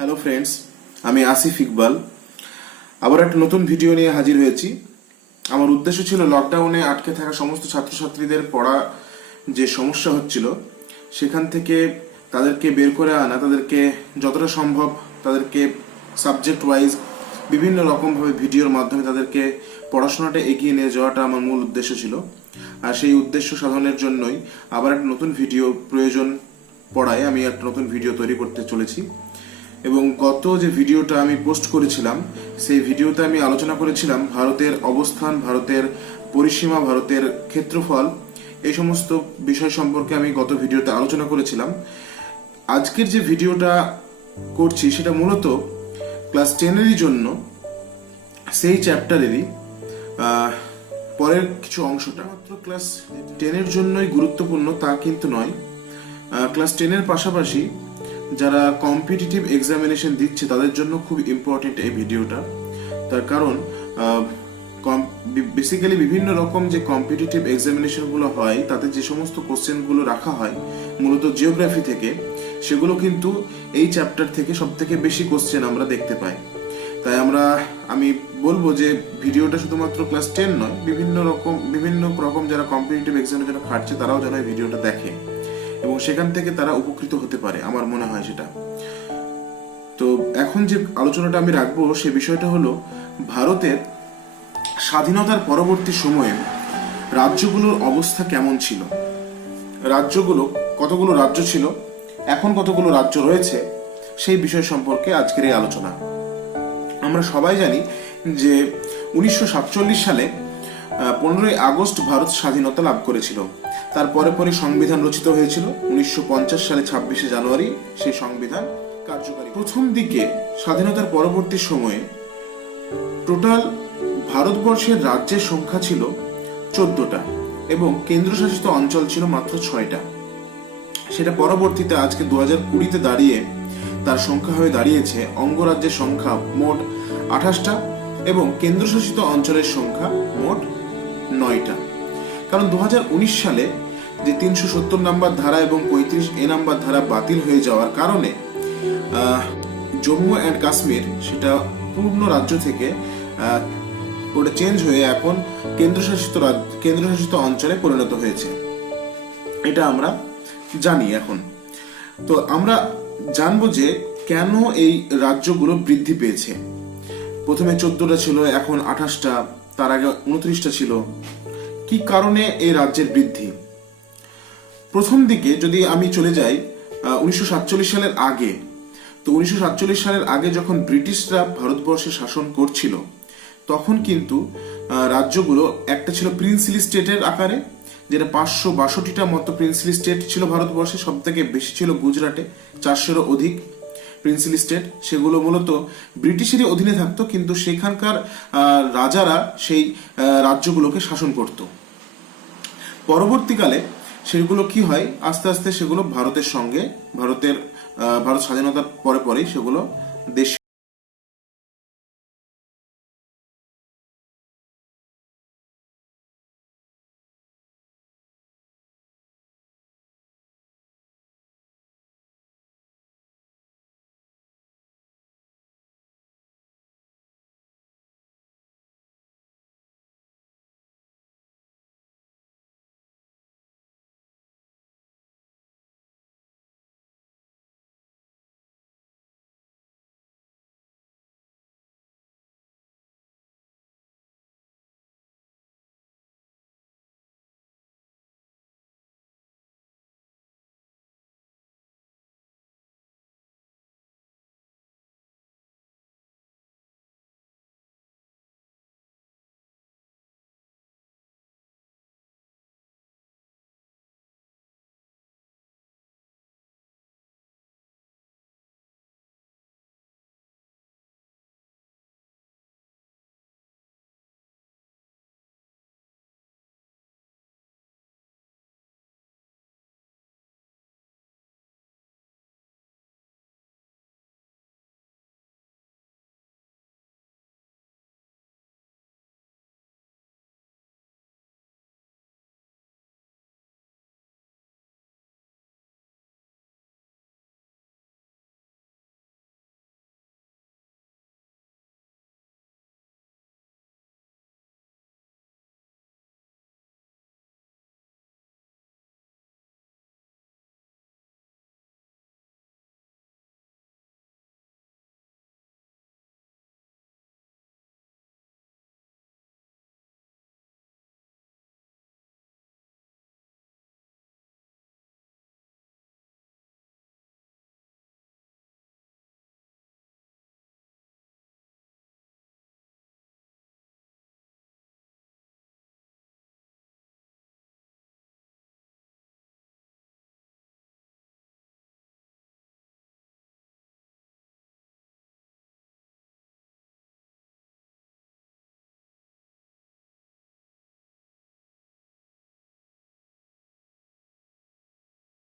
Hello friends, আমি আসিফ ইকবাল আবার একটা নতুন ভিডিও নিয়ে হাজির হয়েছি। আমার উদ্দেশ্য ছিল লকডাউনে আটকে থাকা সমস্ত ছাত্রছাত্রীদের পড়া যে সমস্যা হচ্ছিল সেখান থেকে তাদেরকে বের করে আনা, তাদেরকে যতটা সম্ভব তাদেরকে সাবজেক্ট ওয়াইজ বিভিন্ন রকমভাবে ভিডিওর মাধ্যমে তাদেরকে পড়াশোনাটা এগিয়ে নিয়ে যাওয়াটা আমার মূল উদ্দেশ্য ছিল। আর সেই উদ্দেশ্য সাধনের জন্যই আবার একটা নতুন ভিডিও প্রয়োজন পড়ায় আমি একটা নতুন ভিডিও তৈরি করতে চলেছি। এবং গত যে ভিডিওটা আমি পোস্ট করেছিলাম সেই ভিডিওতে আমি আলোচনা করেছিলাম ভারতের অবস্থান, ভারতের পরিসীমা, ভারতের ক্ষেত্রফল, এই সমস্ত বিষয় সম্পর্কে আমি গত ভিডিওতে আলোচনা করেছিলাম। আজকের যে ভিডিওটা করছি সেটা মূলত ক্লাস 10-এরই জন্য, সেই চ্যাপ্টারেরই পরের কিছু অংশটা। মাত্র ক্লাস 10-এর জন্যই গুরুত্বপূর্ণ তা কিন্তু নয়, ক্লাস 10-এর পাশাপাশি যারা কম্পিটিটিভ এক্সামিনেশন দিচ্ছে তাদের জন্য খুব ইম্পর্টেন্ট এই ভিডিওটা। তার কারণ বেসিক্যালি বিভিন্ন রকম যে কম্পিটিটিভ এক্সামিনেশনগুলো হয় তাতে যে সমস্ত কোশ্চেনগুলো রাখা হয় মূলত জিওগ্রাফি থেকে, সেগুলো কিন্তু এই চ্যাপ্টার থেকে সব থেকে বেশি কোশ্চেন আমরা দেখতে পাই। তাই আমি বলবো যে ভিডিওটা শুধুমাত্র ক্লাস 10 নয়, বিভিন্ন রকম যারা কম্পিটিটিভ এক্সামের জন্য খাটছে তারাও যেন এই ভিডিওটা দেখে এবং সেখান থেকে তারা উপকৃত হতে পারে, আমার মনে হয় সেটা। তো এখন যে আলোচনাটা আমি রাখবো সে বিষয়টা হলো ভারতের স্বাধীনতার পরবর্তী সময়ে রাজ্যগুলোর অবস্থা কেমন ছিল, কতগুলো রাজ্য ছিল, এখন কতগুলো রাজ্য রয়েছে, সেই বিষয় সম্পর্কে আজকের এই আলোচনা। আমরা সবাই জানি যে 1947 সালে 15ই আগস্ট ভারত স্বাধীনতা লাভ করেছিল। তারপরে পরে সংবিধান রচিত হয়েছিল। 1950 সালে 26শে জানুয়ারি সেই সংবিধান কার্যকারী। প্রথম দিকে স্বাধীনতার পরবর্তী সময়ে টোটাল ভারতবর্ষের রাজ্যের সংখ্যা ছিল 14টা এবং কেন্দ্রশাসিত অঞ্চল ছিল মাত্র 6টা। সেটা পরবর্তীতে আজকে 2020-তে দাঁড়িয়ে তার সংখ্যা হয়ে দাঁড়িয়েছে অঙ্গরাজ্যের সংখ্যা মোট 28টা এবং কেন্দ্রশাসিত অঞ্চলের সংখ্যা মোট 9টা। কারণ 2019 সালে যে 370 নাম্বার ধারা এবং 35A নাম্বার ধারা বাতিল হয়ে যাওয়ার কারণে জম্মু অ্যান্ড কাশ্মীর সেটা পূর্ণ রাজ্য থেকে ওটা চেঞ্জ হয়ে এখন কেন্দ্রশাসিত অঞ্চলে পরিণত হয়েছে। এটা আমরা জানি এখন। তো আমরা জানবো যে কেন এই রাজ্যগুলো বৃদ্ধি পেয়েছে। প্রথমে 14টা ছিল, এখন 28টা, তার আগে 29টা ছিল। কি কারণে এই রাজ্যের বৃদ্ধি? প্রথম দিকে যদি আমি চলে যাই 1947 সালের আগে, তো 1947 সালের আগে যখন ব্রিটিশরা ভারতবর্ষে শাসন করছিল তখন কিন্তু রাজ্যগুলো একটা ছিল প্রিন্সলি স্টেটের আকারে, যেটা 562টা মতো প্রিন্সলি স্টেট ছিল ভারতবর্ষে। সব থেকে বেশি ছিল গুজরাটে, 400-এরও অধিক প্রিন্সলি স্টেট। সেগুলো মূলত ব্রিটিশেরই অধীনে থাকতো, কিন্তু সেখানকার রাজারা সেই রাজ্যগুলোকে শাসন করত। পরবর্তীকালে সেগুলো কি হয়, আস্তে আস্তে সেগুলো ভারতের সঙ্গে ভারত স্বাধীনতার পরে পরেই সেগুলো দেশ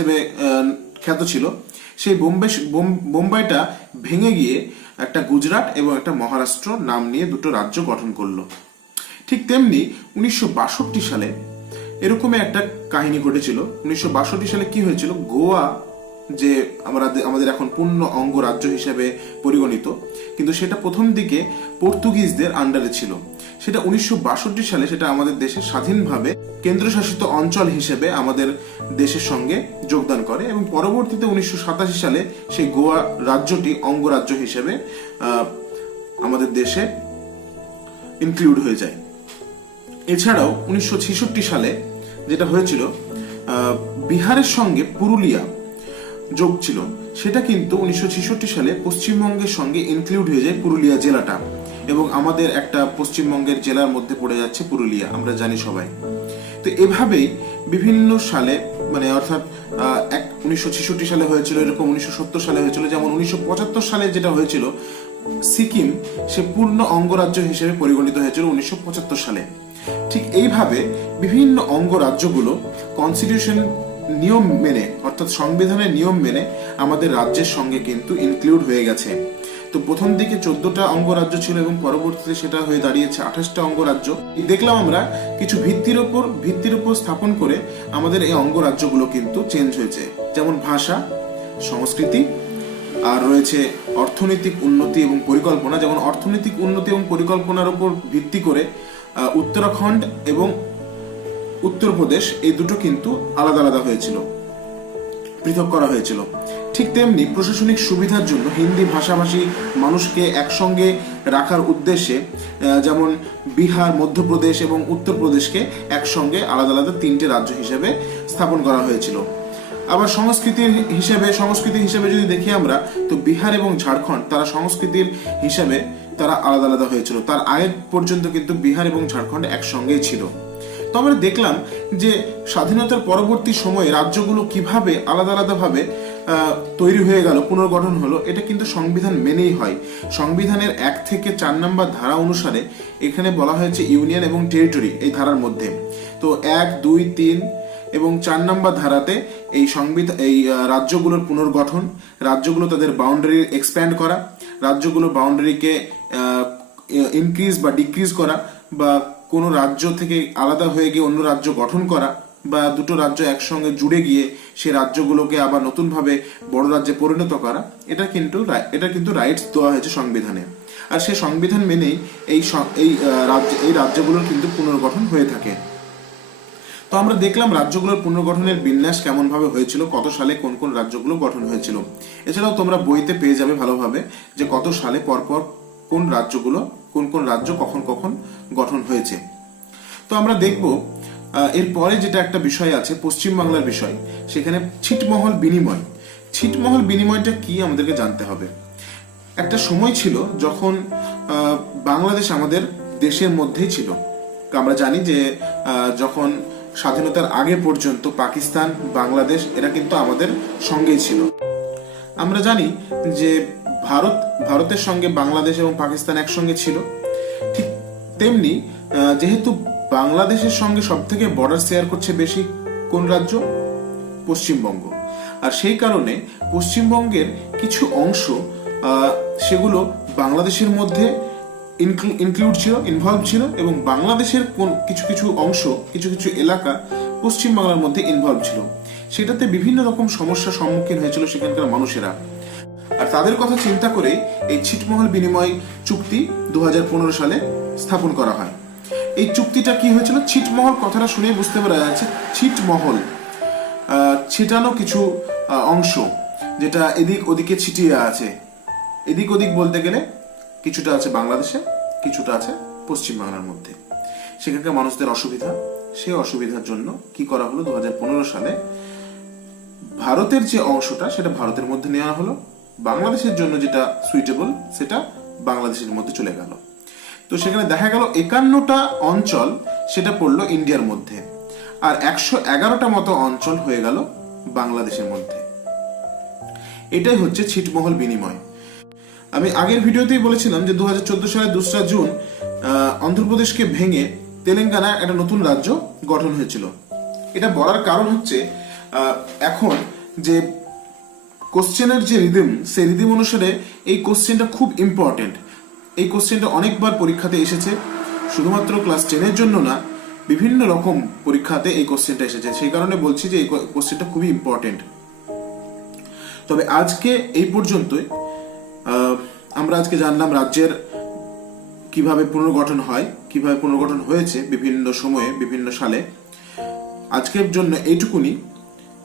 হিসেবে খ্যাত ছিল, সেই বোম্বাইটা ভেঙে গিয়ে একটা গুজরাট এবং একটা মহারাষ্ট্র নাম নিয়ে দুটো রাজ্য গঠন করলো। ঠিক তেমনি 1962 সালে এরকমই একটা কাহিনী ঘটেছিল। 1962 সালে কি হয়েছিল, গোয়া যে আমাদের এখন পূর্ণ অঙ্গরাজ্য হিসেবে পরিগণিত, কিন্তু সেটা প্রথম দিকে পর্তুগিজদের আন্ডারে ছিল। সেটা 1962 সালে সেটা আমাদের দেশে স্বাধীনভাবে কেন্দ্রশাসিত অঞ্চল হিসেবে আমাদের দেশের সঙ্গে যোগদান করে এবং পরবর্তীতে 1987 সালে সেই গোয়া রাজ্যটি অঙ্গরাজ্য হিসেবে আমাদের দেশে ইনক্লুড হয়ে যায়। এছাড়াও 1966 সালে যেটা হয়েছিল, বিহারের সঙ্গে পুরুলিয়া যোগ ছিল, সেটা কিন্তু 1966 সালে পশ্চিমবঙ্গের সঙ্গে ইনক্লুড হয়ে যায় পুরুলিয়া জেলাটা, এবং আমাদের একটা পশ্চিমবঙ্গের জেলার মধ্যে পড়ে যাচ্ছে পুরুলিয়া, আমরা জানি সবাই। তো এভাবেই বিভিন্ন সালে, মানে অর্থাৎ 1966 সালে হয়েছিল, এরকম 1970 সালে হয়েছিল, যেমন 1975 সালে যেটা হয়েছিল, সিকিম সে পূর্ণ অঙ্গরাজ্য হিসেবে পরিগণিত হয়েছিল 1975 সালে। ঠিক এইভাবে বিভিন্ন অঙ্গরাজ্যগুলো কনস্টিটিউশন নিয়ম মেনে, অর্থাৎ সংবিধানের নিয়ম মেনে আমাদের রাজ্যের সঙ্গে কিন্তু ইনক্লুড হয়ে গেছে। তো প্রথম দিকে 14টা অঙ্গরাজ্য ছিল এবং পরবর্তীতে সেটা হয়ে দাঁড়িয়েছে 28টা অঙ্গরাজ্য। দেখলাম আমরা কিছু ভিত্তির উপর স্থাপন করে আমাদের এই অঙ্গরাজ্যগুলো কিন্তু চেঞ্জ হয়েছে, যেমন ভাষা, সংস্কৃতি, আর রয়েছে অর্থনৈতিক উন্নতি এবং পরিকল্পনা। যেমন অর্থনৈতিক উন্নতি এবং পরিকল্পনার উপর ভিত্তি করে উত্তরাখণ্ড এবং উত্তরপ্রদেশ এই দুটো কিন্তু আলাদা আলাদা হয়েছিল, পৃথক করা হয়েছিল। ঠিক তেমনি প্রশাসনিক সুবিধার জন্য হিন্দি ভাষাভাষী মানুষকে একসঙ্গে রাখার উদ্দেশ্যে যেমন বিহার, মধ্যপ্রদেশ এবং উত্তরপ্রদেশকে একসঙ্গে আলাদা আলাদা 3টে রাজ্য হিসেবে স্থাপন করা হয়েছিল। আবার সংস্কৃতি হিসেবে যদি দেখি আমরা, তো বিহার এবং ঝাড়খণ্ড তারা সংস্কৃতির হিসাবে তারা আলাদা আলাদা হয়েছিল। তার আগে পর্যন্ত কিন্তু বিহার এবং ঝাড়খণ্ড একসঙ্গেই ছিল। তো আমরা দেখলাম যে স্বাধীনতার পরবর্তী সময়ে রাজ্যগুলো কিভাবে আলাদা আলাদাভাবে তৈরি হয়ে গেল, পুনর্গঠন হলো, এটা কিন্তু সংবিধান মেনেই হয়। সংবিধানের 1 থেকে 4 নম্বর ধারা অনুসারে এখানে বলা হয়েছে ইউনিয়ন এবং টেরিটরি এই ধারার মধ্যে। তো 1, 2, 3 এবং 4 নম্বর ধারাতে এই রাজ্যগুলোর পুনর্গঠন, রাজ্যগুলো তাদের বাউন্ডারি এক্সপ্যান্ড করা, রাজ্যগুলোর বাউন্ডারিকে ইনক্রিজ বা ডিক্রিজ করা, বা কোনো রাজ্য থেকে আলাদা হয়ে গিয়ে অন্য রাজ্য গঠন করা, বা দুটো রাজ্য একসঙ্গে জুড়ে গিয়ে সেই রাজ্যগুলোকে আবার নতুনভাবে বড় রাজ্যে পরিণত করা, এটা কিন্তু রাইটস দেওয়া হয়েছে সংবিধানে। আর সেই সংবিধান মেনেই এই রাজ্যগুলোর কিন্তু পুনর্গঠন হয়ে থাকে। তো আমরা দেখলাম রাজ্যগুলোর পুনর্গঠনের বিন্যাস কেমন ভাবে হয়েছিল, কত সালে কোন কোন রাজ্যগুলো গঠন হয়েছিল। এছাড়াও তোমরা বইতে পেয়ে যাবে ভালোভাবে যে কত সালে পরপর কোন রাজ্য কখন গঠন হয়েছে। তো আমরা দেখব এরপরে যেটা একটা বিষয় আছে পশ্চিমবাংলার বিষয়, সেখানে ছিটমহল বিনিময়টা কি আমাদেরকে জানতে হবে। একটা সময় ছিল যখন বাংলাদেশ আমাদের দেশের মধ্যেই ছিল। আমরা জানি যে যখন স্বাধীনতার আগে পর্যন্ত পাকিস্তান, বাংলাদেশ এরা কিন্তু আমাদের সঙ্গেই ছিল। আমরা জানি যে ভারতের সঙ্গে বাংলাদেশ এবং পাকিস্তান একসঙ্গে ছিল। ঠিক তেমনি যেহেতু বাংলাদেশের সঙ্গে সব থেকে বর্ডার শেয়ার করছে বেশি কোন রাজ্য, পশ্চিমবঙ্গ, আর সেই কারণে পশ্চিমবঙ্গের কিছু অংশ সেগুলো বাংলাদেশের মধ্যে ইনভলভ ছিল এবং বাংলাদেশের কিছু অংশ, কিছু এলাকা পশ্চিমবাংলার মধ্যে ইনভলভ ছিল। সেটাতে বিভিন্ন রকম সমস্যার সম্মুখীন হয়েছিল সেখানকার মানুষেরা। আর তাদের কথা চিন্তা করে এই ছিটমহল বিনিময় চুক্তি 2015 সালে স্থাপন করা হয়। এই চুক্তিটা কি হয়েছিল, ছিটমহল কথাটা শুনেই বুঝতে পারা যাচ্ছে, ছিটমহল ছিটানো কিছু অংশ যেটা এদিক ওদিকে ছিটিয়ে আছে। এদিক ওদিক বলতে গেলে কিছুটা আছে বাংলাদেশে, কিছুটা আছে পশ্চিমবাংলার মধ্যে। সেখানকার মানুষদের অসুবিধা, সেই অসুবিধার জন্য কি করা হলো, 2015 সালে ভারতের যে অংশটা সেটা ভারতের মধ্যে নেওয়া হলো, বাংলাদেশের জন্য যেটা সুইটেবল সেটা বাংলাদেশের মধ্যে চলে গেল। তো সেখানে দেখা গেল 51টা অঞ্চল সেটা পড়লো ইন্ডিয়ার মধ্যে, আর 111টা মতো অঞ্চল হয়ে গেল বাংলাদেশের মধ্যে। এটাই হচ্ছে ছিটমহল বিনিময়। আমি আগের ভিডিওতেই বলেছিলাম যে 2014 সালের 2রা জুন অন্ধ্রপ্রদেশকে ভেঙে তেলেঙ্গানা একটা নতুন রাজ্য গঠন হয়েছিল। এটা বলার কারণ হচ্ছে এখন যে কোশ্চেনের যে রিদিম, সেই রিদিম অনুসারে এই কোশ্চেনটা খুব ইম্পর্টেন্ট। এই কোশ্চেনটা অনেকবার পরীক্ষাতে এসেছে, শুধুমাত্র ক্লাস 10-এর জন্য না, বিভিন্ন রকম পরীক্ষাতে এই কোশ্চেনটা এসেছে। সেই কারণে বলছি যে এই কোশ্চেনটা খুবই ইম্পর্টেন্ট। তবে আজকে এই পর্যন্তই। আমরা আজকে জানলাম রাজ্যের কিভাবে পুনর্গঠন হয়, কিভাবে পুনর্গঠন হয়েছে বিভিন্ন সময়ে, বিভিন্ন সালে। আজকের জন্য এইটুকুনি।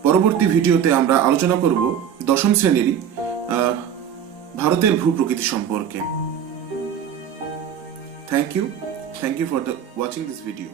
পরবর্তী ভিডিওতে আমরা আলোচনা করব দশম শ্রেণীরই ভারতের ভূপ্রকৃতি সম্পর্কে। Thank you for watching this video.